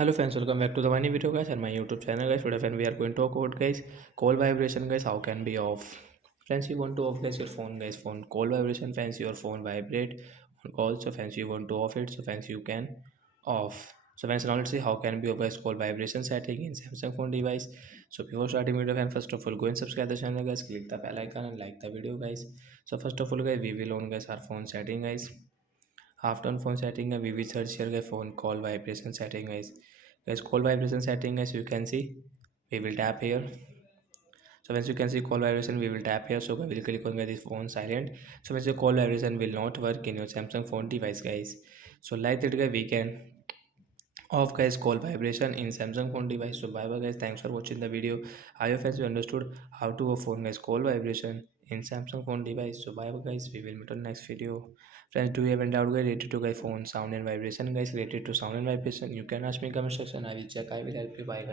Hello friends, welcome back to the money video guys and my YouTube channel guys. Today friend we are going to talk about guys call vibration guys, how can be off. Friends, you want to off guys your phone guys, phone call vibration. Friends, your phone vibrate on call, so friends you want to off it, so friends you can off. So friends, now let's see how can be off guys call vibration setting in Samsung phone device. So before starting video friend, first of all go and subscribe the channel guys, click the bell icon and like the video guys. So first of all guys, we will on guys our phone setting guys. After on phone setting we will search here guys phone call vibration setting guys. Call vibration setting as you can see, we will tap here. So once you can see call vibration, we will tap here. So we will click on this phone silent. So once your call vibration will not work in your Samsung phone device guys. So like that guys, we can off guys call vibration in Samsung phone device. So bye bye guys, thanks for watching the video. I hope friends you understood how to off phone guys call vibration in Samsung phone device. So bye bye guys, we will meet on next video. Friends, do you have any doubt guys related to guys phone sound and vibration guys, related to sound and vibration, you can ask me in comment section. I will check, I will help you. Bye guys.